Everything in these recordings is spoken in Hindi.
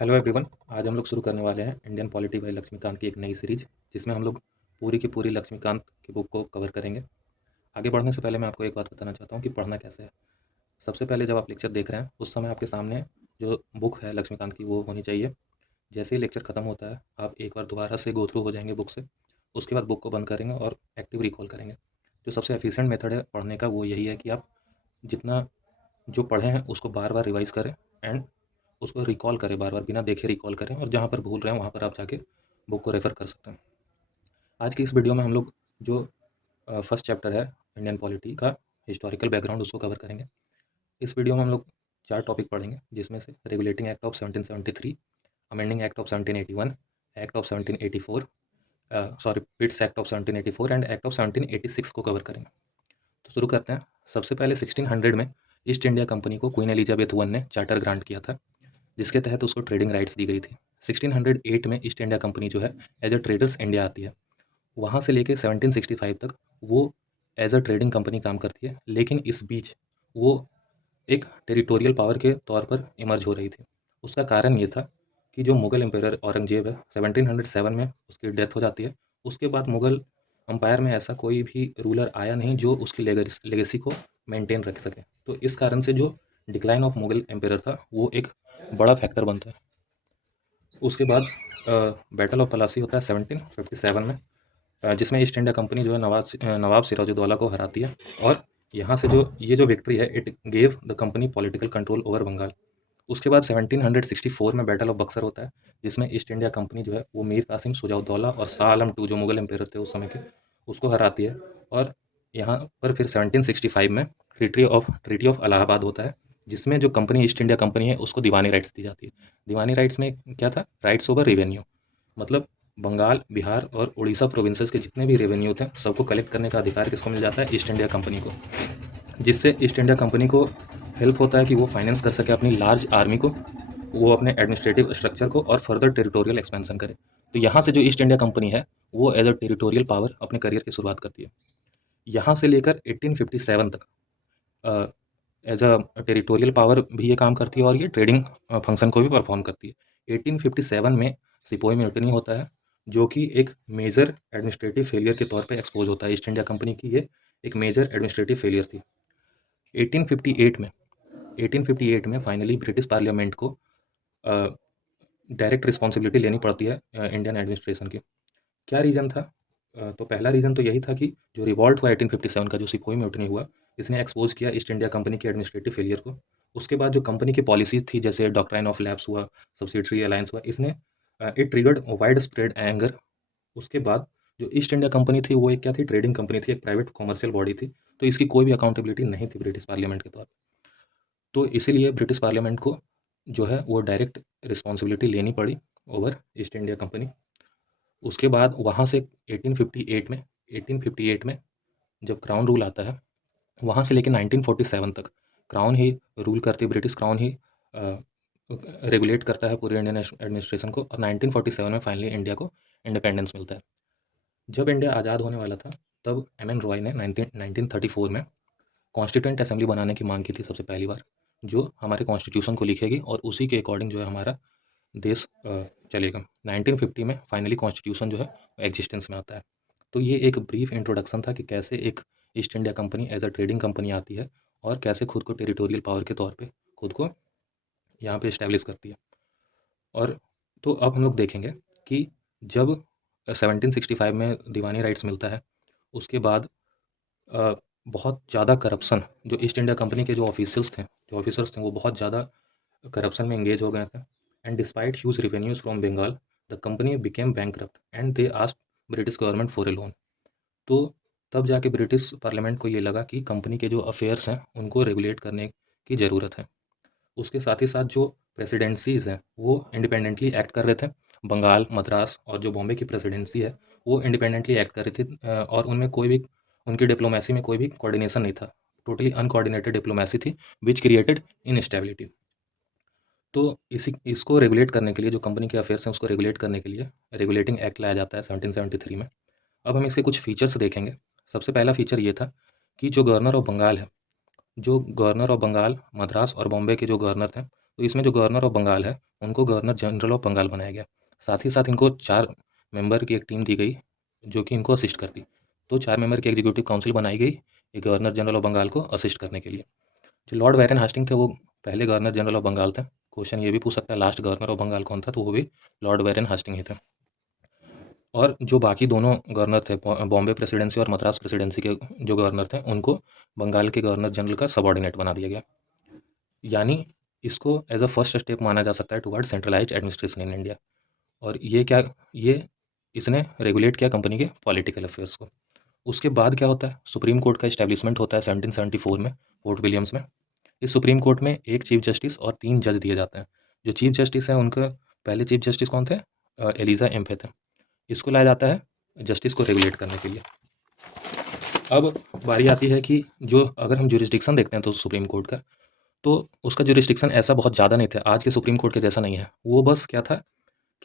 Hello everyone. आज हम लोग शुरू करने वाले हैं इंडियन पॉलिटी बाय लक्ष्मीकांत की एक नई सीरीज, जिसमें हम लोग पूरी की पूरी लक्ष्मीकांत की बुक को कवर करेंगे। आगे बढ़ने से पहले मैं आपको एक बात बताना चाहता हूँ कि पढ़ना कैसे है। सबसे पहले जब आप लेक्चर देख रहे हैं उस समय आपके सामने जो बुक है लक्ष्मीकांत की वो होनी चाहिए। जैसे ही लेक्चर खत्म होता है आप एक बार दोबारा से गो थ्रू हो जाएंगे बुक से। उसके बाद बुक को बंद करेंगे और एक्टिव रिकॉल करेंगे। जो सबसे एफिशिएंट मेथड है पढ़ने का वो यही है कि आप जितना जो पढ़े हैं उसको बार बार रिवाइज करें एंड उसको रिकॉल करें, बार बार बिना देखे रिकॉल करें, और जहाँ पर भूल रहे हैं वहाँ पर आप जाके बुक को रेफ़र कर सकते हैं। आज की इस वीडियो में हम लोग जो फर्स्ट चैप्टर है इंडियन पॉलिटी का हिस्टोरिकल बैकग्राउंड उसको कवर करेंगे। इस वीडियो में हम लोग 4 टॉपिक पढ़ेंगे, जिसमें से regulating act of 1773, amending act of 1781, act of 1784, Pitt's act of 1784 and act of 1786 को कवर करेंगे। तो शुरू करते हैं। सबसे पहले 1600 में ईस्ट इंडिया कंपनी को क्वीन एलिजाबेथ वन ने चार्टर ग्रांट किया था, जिसके तहत उसको ट्रेडिंग राइट्स दी गई थी। 1608 में ईस्ट इंडिया कंपनी जो है एज अ ट्रेडर्स इंडिया आती है। वहाँ से लेके 1765 तक वो एज अ ट्रेडिंग कंपनी काम करती है, लेकिन इस बीच वो एक टेरिटोरियल पावर के तौर पर इमर्ज हो रही थी। उसका कारण ये था कि जो मुग़ल एम्पायर औरंगजेब है 1707 में उसकी डेथ हो जाती है। उसके बाद मुग़ल एम्पायर में ऐसा कोई भी रूलर आया नहीं जो उसकी लेगेसी को मेंटेन रख सके। तो इस कारण से जो डिक्लाइन ऑफ मुग़ल एम्पायर था वो एक बड़ा फैक्टर बनता है। उसके बाद बैटल ऑफ पलासी होता है 1757 में, जिसमें ईस्ट इंडिया कंपनी जो है नवाब सिराजुद्दौला को हराती है। और यहाँ से जो विक्ट्री है it gave the company political control over Bengal. उसके बाद 1764 में बैटल ऑफ बक्सर होता है, जिसमें ईस्ट इंडिया कंपनी जो है वो मीर कासिम सुजाउद्दौला और शाह आलम टू जो मुगल एम्पायर थे उस समय के उसको हराती है। और यहाँ पर फिर 1765 में ट्रीटी ऑफ इलाहाबाद होता है, जिसमें जो कंपनी ईस्ट इंडिया कंपनी है उसको दीवानी राइट्स दी जाती है। दीवानी राइट्स में क्या था? राइट्स ओवर रेवेन्यू, मतलब बंगाल, बिहार और उड़ीसा प्रोविंसेस के जितने भी रेवेन्यू थे सबको कलेक्ट करने का अधिकार किसको मिल जाता है? ईस्ट इंडिया कंपनी को। जिससे ईस्ट इंडिया कंपनी को हेल्प होता है कि वो फाइनेंस कर सके अपनी लार्ज आर्मी को, वो अपने एडमिनिस्ट्रेटिव स्ट्रक्चर को और फर्दर टेरिटोरियल एक्सपेंशन करे। तो यहाँ से जो ईस्ट इंडिया कंपनी है वो एज अ टेरिटोरियल पावर अपने करियर की शुरुआत करती है। यहाँ से लेकर 1857 तक एज अ टेरिटोरियल पावर भी ये काम करती है और ये ट्रेडिंग फंक्शन को भी परफॉर्म करती है। 1857 में सिपोही म्यूटिनी होता है, जो कि एक मेजर एडमिनिस्ट्रेटिव फेलियर के तौर पे एक्सपोज होता है। ईस्ट इंडिया कंपनी की ये एक मेजर एडमिनिस्ट्रेटिव फेलियर थी। 1858 में 1858 में फाइनली ब्रिटिश पार्लियामेंट को डायरेक्ट रिस्पॉन्सिबिलिटी लेनी पड़ती है इंडियन एडमिनिस्ट्रेशन की। क्या रीज़न था? तो पहला रीज़न तो यही था कि जो रिवॉल्ट हुआ 1857 का, जो सिपोही म्यूटिनी हुआ, इसने एक्सपोज किया ईस्ट इंडिया कंपनी की एडमिनिस्ट्रेटिव फेलियर को। उसके बाद जो कंपनी की पॉलिसीज थी, जैसे डॉक्ट्राइन ऑफ लैप्स हुआ, सब्सिडरी अलायंस हुआ, इसने it triggered wide spread anger. उसके बाद जो ईस्ट इंडिया कंपनी थी वो एक क्या थी? ट्रेडिंग कंपनी थी, एक प्राइवेट कॉमर्शियल बॉडी थी। तो इसकी कोई भी अकाउंटेबिलिटी नहीं थी ब्रिटिश पार्लियामेंट के तौर पर। तो इसीलिए ब्रिटिश पार्लियामेंट को जो है वो डायरेक्ट रिस्पॉन्सिबिलिटी लेनी पड़ी ओवर ईस्ट इंडिया कंपनी। उसके बाद वहाँ से 1858 में जब क्राउन रूल आता है, वहाँ से लेकर 1947 तक क्राउन ही रूल करती है, ब्रिटिश क्राउन ही रेगुलेट करता है पूरे इंडियन एडमिनिस्ट्रेशन को। और 1947 में फाइनली इंडिया को इंडिपेंडेंस मिलता है। जब इंडिया आज़ाद होने वाला था तब एम एन रॉय ने 1934 में कॉन्स्टिट्यूएंट असेंबली बनाने की मांग की थी सबसे पहली बार, जो हमारे कॉन्स्टिट्यूशन को लिखेगी और उसी के अकॉर्डिंग जो है हमारा देश चलेगा। 1950 में फाइनली कॉन्स्टिट्यूशन जो है एग्जिस्टेंस में आता है। तो ये एक ब्रीफ इंट्रोडक्शन था कि कैसे एक East India Company as a trading company आती है और कैसे खुद को टेरिटोरियल पावर के तौर पे खुद को यहाँ पे इस्टेब्लिश करती है। और तो अब हम लोग देखेंगे कि जब 1765 में दीवानी राइट्स मिलता है, उसके बाद अ, बहुत ज़्यादा करप्शन, जो ईस्ट इंडिया कंपनी के जो ऑफिसर्स थे वो बहुत ज़्यादा करप्शन में एंगेज हो गए थे। And despite huge revenues from Bengal, the company became bankrupt and they asked British government for a loan. तो तब जाके ब्रिटिश पार्लियामेंट को ये लगा कि कंपनी के जो अफेयर्स हैं उनको रेगुलेट करने की ज़रूरत है। उसके साथ ही साथ जो प्रेसिडेंसीज़ हैं वो इंडिपेंडेंटली एक्ट कर रहे थे। बंगाल, मद्रास और जो बॉम्बे की प्रेसिडेंसी है वो इंडिपेंडेंटली एक्ट कर रही थी, और उनमें कोई भी उनकी डिप्लोमेसी में कोई भी कोऑर्डिनेशन नहीं था। टोटली अनकोऑर्डिनेटेड डिप्लोमेसी थी विच क्रिएटेड इनस्टेबिलिटी। तो इसी इसको रेगुलेट करने के लिए, जो कंपनी के अफेयर्स हैं उसको रेगुलेट करने के लिए रेगुलेटिंग एक्ट लाया जाता है 1773 में। अब हम इसके कुछ फीचर्स देखेंगे। सबसे पहला फीचर ये था कि जो गवर्नर ऑफ बंगाल है, जो गवर्नर ऑफ बंगाल, मद्रास और बॉम्बे के जो गवर्नर थे, तो इसमें जो गवर्नर ऑफ बंगाल है उनको गवर्नर जनरल ऑफ बंगाल बनाया गया। साथ ही साथ इनको 4 मेंबर की एक टीम दी गई जो कि इनको असिस्ट करती। तो 4 मेंबर की एग्जीक्यूटिव काउंसिल बनाई गई ये गवर्नर जनरल ऑफ बंगाल को असिस्ट करने के लिए। जो लॉर्ड वारेन हास्टिंग थे वो पहले गवर्नर जनरल ऑफ बंगाल थे। क्वेश्चन ये भी पूछ सकता है लास्ट गवर्नर ऑफ बंगाल कौन था, तो वो भी लॉर्ड वारेन हास्टिंग ही थे। और जो बाकी दोनों गवर्नर थे बॉम्बे प्रेसिडेंसी और मद्रास प्रेसिडेंसी के जो गवर्नर थे उनको बंगाल के गवर्नर जनरल का सबऑर्डिनेट बना दिया गया। यानी इसको एज अ फर्स्ट स्टेप माना जा सकता है toward centralised administration in India. और ये इसने रेगुलेट किया कंपनी के पॉलिटिकल अफेयर्स को। उसके बाद क्या होता है, सुप्रीम कोर्ट का इस्टेब्लिशमेंट होता है 1774 में फोर्ट विलियम्स में। इस सुप्रीम कोर्ट में एक चीफ जस्टिस और 3 जज दिए जाते हैं। जो चीफ जस्टिस हैं उनका पहले चीफ जस्टिस कौन थे, एलिजा एम्फे थे। इसको लाया जाता है जस्टिस को रेगुलेट करने के लिए। अब बारी आती है कि जो अगर हम ज्यूरिसडिक्शन देखते हैं तो सुप्रीम कोर्ट का, तो उसका ज्यूरिसडिक्शन ऐसा बहुत ज़्यादा नहीं था, आज के सुप्रीम कोर्ट के जैसा नहीं है। वो बस क्या था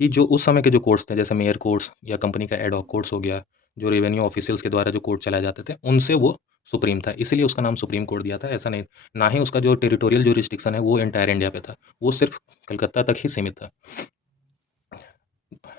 कि जो उस समय के जो कोर्ट्स थे जैसे मेयर कोर्ट्स या कंपनी का एड हॉक कोर्ट्स हो गया, जो रेवेन्यू ऑफिशियल्स के द्वारा जो कोर्ट चलाए जाते थे उनसे वो सुप्रीम था, इसीलिए उसका नाम सुप्रीम कोर्ट दिया था। ऐसा नहीं, ना ही उसका जो टेरिटोरियल ज्यूरिसडिक्शन है वो एंटायर इंडिया पे था, वो सिर्फ कलकत्ता तक ही सीमित था।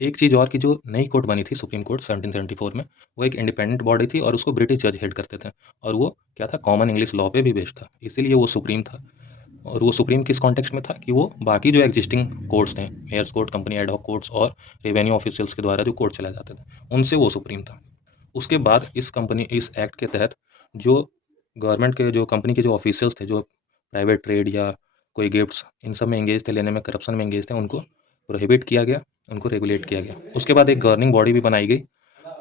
एक चीज़ और कि जो नई कोर्ट बनी थी सुप्रीम कोर्ट 1774 में, वो एक इंडिपेंडेंट बॉडी थी और उसको ब्रिटिश जज हेड करते थे। और वो क्या था, कॉमन इंग्लिश लॉ पे भी बेस्ड था, इसीलिए वो सुप्रीम था। और वो सुप्रीम किस कॉन्टेक्स्ट में था कि वो बाकी जो एग्जिस्टिंग कोर्ट्स थे, mayor's court, company ad hoc courts और रेवेन्यू ऑफिशियल्स के द्वारा जो कोर्ट चलाए जाते थे उनसे वो सुप्रीम था। उसके बाद इस एक्ट के तहत जो गवर्नमेंट के जो कंपनी के जो ऑफिशियल्स थे, जो प्राइवेट ट्रेड या कोई गिफ्ट्स इन सब में एंगेज थे, लेने में करप्शन में एंगेज थे, उनको प्रोहिबिट किया गया, उनको रेगुलेट किया गया। उसके बाद एक गवर्निंग बॉडी भी बनाई गई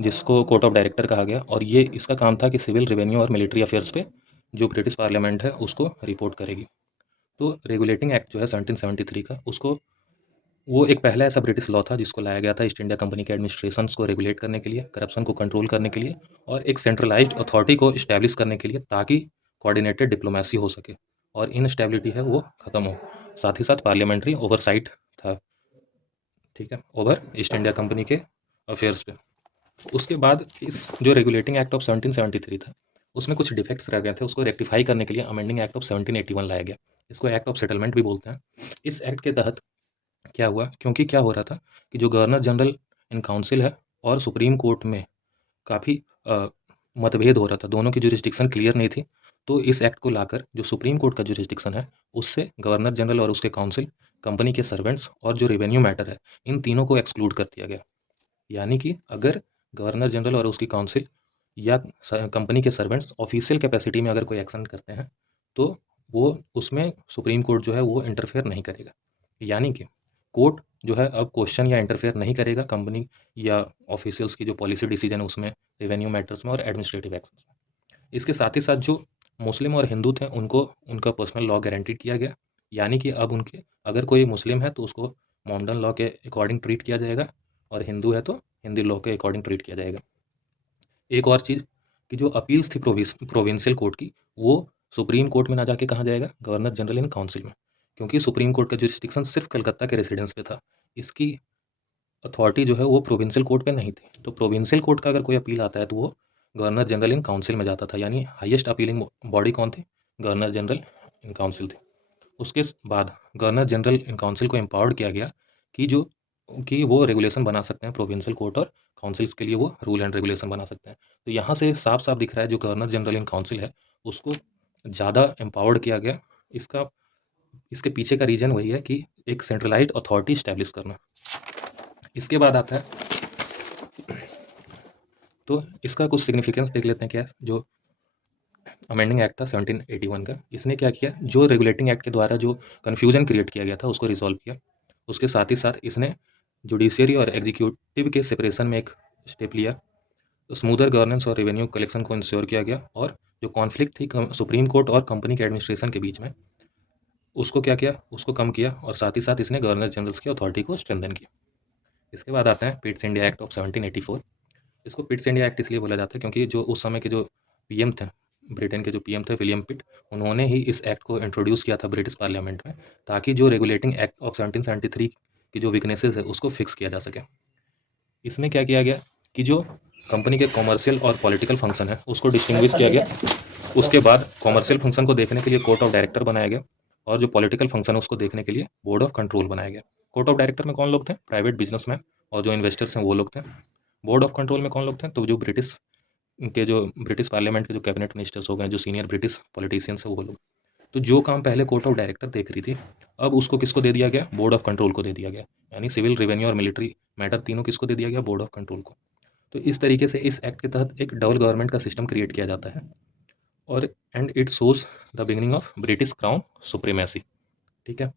जिसको कोर्ट ऑफ डायरेक्टर कहा गया, और ये इसका काम था कि सिविल, रेवेन्यू और मिलिट्री अफेयर्स पे जो ब्रिटिश पार्लियामेंट है उसको रिपोर्ट करेगी। तो रेगुलेटिंग एक्ट जो है 1773 का, उसको वो एक पहला ऐसा ब्रिटिश लॉ था जिसको लाया गया था ईस्ट इंडिया कंपनी के एडमिनिस्ट्रेशंस को रेगुलेट करने के लिए, करप्शन को कंट्रोल करने के लिए और एक सेंट्रलाइज्ड अथॉरिटी को इस्टेब्लिश करने के लिए, ताकि कोऑर्डिनेटेड डिप्लोमेसी हो सके और इनस्टेबिलिटी है वो ख़त्म हो। साथ ही साथ पार्लियामेंट्री ओवरसाइट था, ठीक है, ओवर ईस्ट इंडिया कंपनी के अफेयर्स पे। उसके बाद इस जो रेगुलेटिंग एक्ट ऑफ 1773 था उसमें कुछ डिफेक्ट्स रह गए थे, उसको रेक्टिफाई करने के लिए अमेंडिंग एक्ट ऑफ 1781 लाया गया। इसको एक्ट ऑफ सेटलमेंट भी बोलते हैं। इस एक्ट के तहत क्या हुआ, क्योंकि क्या हो रहा था कि जो गवर्नर जनरल इन काउंसिल है और सुप्रीम कोर्ट में काफ़ी मतभेद हो रहा था, दोनों की जुरिस्डिक्शन क्लियर नहीं थी। तो इस एक्ट को लाकर जो सुप्रीम कोर्ट का जुरिस्डिक्शन है उससे गवर्नर जनरल और उसके काउंसिल, कंपनी के सर्वेंट्स और जो रेवेन्यू मैटर है, इन तीनों को एक्सक्लूड कर दिया गया। यानी कि अगर गवर्नर जनरल और उसकी काउंसिल या कंपनी के सर्वेंट्स ऑफिशियल कैपेसिटी में अगर कोई एक्शन करते हैं तो वो उसमें सुप्रीम कोर्ट जो है वो इंटरफेयर नहीं करेगा। यानी कि कोर्ट जो है अब क्वेश्चन या इंटरफेयर नहीं करेगा कंपनी या ऑफिशियल्स की जो पॉलिसी डिसीजन है उसमें, रेवेन्यू मैटर्स में और एडमिनिस्ट्रेटिव एक्शन में। इसके साथ ही साथ जो मुस्लिम और हिंदू थे उनको उनका पर्सनल लॉ गारंटीड किया गया। यानी कि अब उनके अगर कोई मुस्लिम है तो उसको मोमडन लॉ के अकॉर्डिंग ट्रीट किया जाएगा और हिंदू है तो हिंदी लॉ के अकॉर्डिंग ट्रीट किया जाएगा। एक और चीज़ कि जो अपील्स थी प्रोविंशियल कोर्ट की, वो सुप्रीम कोर्ट में ना जाके कहाँ जाएगा, गवर्नर जनरल इन काउंसिल में, क्योंकि सुप्रीम कोर्ट का जुरिस्डिक्शन सिर्फ कलकत्ता के रेसिडेंस पे था। इसकी अथॉरिटी जो है वो प्रोविंशियल कोर्ट पे नहीं थी। तो प्रोविंशियल कोर्ट का अगर कोई अपील आता है तो वो गवर्नर जनरल इन काउंसिल में जाता था। यानी हाईएस्ट अपीलिंग बॉडी कौन थी, गवर्नर जनरल इन काउंसिल थी। उसके बाद गवर्नर जनरल इन काउंसिल को एम्पावर्ड किया गया कि जो कि वो रेगुलेशन बना सकते हैं, प्रोविंशियल कोर्ट और काउंसिल्स के लिए वो रूल एंड रेगुलेशन बना सकते हैं। तो यहाँ से साफ साफ दिख रहा है जो गवर्नर जनरल इन काउंसिल है उसको ज़्यादा एम्पावर्ड किया गया। इसका इसके पीछे का रीज़न वही है कि एक सेंट्रलाइज्ड अथॉरिटी इस्टेब्लिश करना। इसके बाद आता है, तो इसका कुछ सिग्निफिकेंस देख लेते हैं क्या है। जो अमेंडिंग एक्ट था 1781 का, इसने क्या किया, जो रेगुलेटिंग एक्ट के द्वारा जो कन्फ्यूजन क्रिएट किया गया था उसको रिजॉल्व किया। उसके साथ ही साथ इसने जुडिशियरी और एग्जीक्यूटिव के सेपरेशन में एक स्टेप लिया। स्मूदर गवर्नेंस और रेवेन्यू कलेक्शन को इंश्योर किया गया, और जो कॉन्फ्लिक्ट थी सुप्रीम कोर्ट और कंपनी के एडमिनिस्ट्रेशन के बीच में उसको क्या किया, उसको कम किया, और साथ ही साथ इसने गवर्नर जनरल्स की अथॉरिटी को स्ट्रेंथन किया। इसके बाद आते हैं पिट्स इंडिया एक्ट ऑफ 1784। इसको पिट्स इंडिया एक्ट इसलिए बोला जाता है क्योंकि जो उस समय के जो पीएम थे, ब्रिटेन के जो पीएम थे विलियम पिट, उन्होंने ही इस एक्ट को इंट्रोड्यूस किया था ब्रिटिश पार्लियामेंट में, ताकि जो रेगुलेटिंग एक्ट ऑफ 1773 की जो वीकनेसेस है उसको फिक्स किया जा सके। इसमें क्या किया गया कि जो कंपनी के कॉमर्शियल और पॉलिटिकल फंक्शन है उसको डिस्टिंग्विश किया गया। उसके बाद कॉमर्शियल फंक्शन को देखने के लिए कोर्ट ऑफ डायरेक्टर बनाया गया, और जो पॉलिटिकल फंक्शन है उसको देखने के लिए बोर्ड ऑफ कंट्रोल बनाया गया। कोर्ट ऑफ डायरेक्टर में कौन लोग थे? प्राइवेट बिजनेसमैन और जो इन्वेस्टर्स हैं वो लोग थे। बोर्ड ऑफ कंट्रोल में कौन लोग थे? तो जो ब्रिटिश पार्लियामेंट के जो कैबिनेट मिनिस्टर्स हो गए, जो सीनियर ब्रिटिश पॉलिटिशियंस हैं वो लोग। तो जो काम पहले कोर्ट ऑफ डायरेक्टर देख रही थी, अब उसको किसको दे दिया गया? बोर्ड ऑफ कंट्रोल को दे दिया गया। यानी सिविल, रेवेन्यू और मिलिट्री मैटर तीनों किसको दे दिया गया? बोर्ड ऑफ कंट्रोल को। तो इस तरीके से इस एक्ट के तहत एक डबल गवर्नमेंट का सिस्टम क्रिएट किया जाता है और and it shows the beginning of British crown supremacy. ठीक है।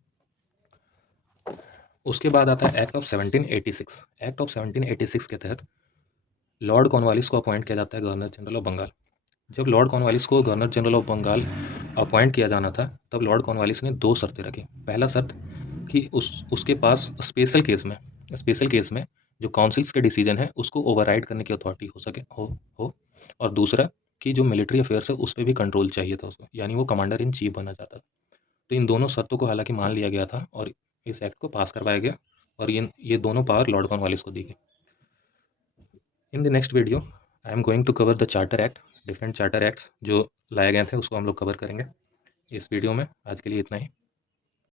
उसके बाद आता है एक्ट ऑफ 1786। एक्ट ऑफ 1786 के तहत लॉर्ड कॉर्नवालिस को अपॉइंट किया जाता है गवर्नर जनरल ऑफ बंगाल। जब लॉर्ड कॉर्नवालिस को governor general of Bengal appoint किया जाना था, तब लॉर्ड कॉर्नवालिस ने दो शर्तें रखी। पहला शर्त कि उसके पास स्पेशल केस में जो काउंसिल्स के डिसीजन है उसको ओवरराइड करने की अथॉरिटी हो सके हो। और दूसरा कि जो मिलिट्री अफेयर्स है उस पर भी कंट्रोल चाहिए था उसको, यानी वो कमांडर इन चीफ बनना चाहता था। तो इन दोनों शर्तों को हालांकि मान लिया गया था और इस एक्ट को पास करवाया गया और ये दोनों पावर लॉर्ड कॉर्नवालिस को दी गई। In the next video I am going to cover the charter act. Different charter acts जो लाए गए थे उसको हम लोग कवर करेंगे इस वीडियो में। आज के लिए इतना ही।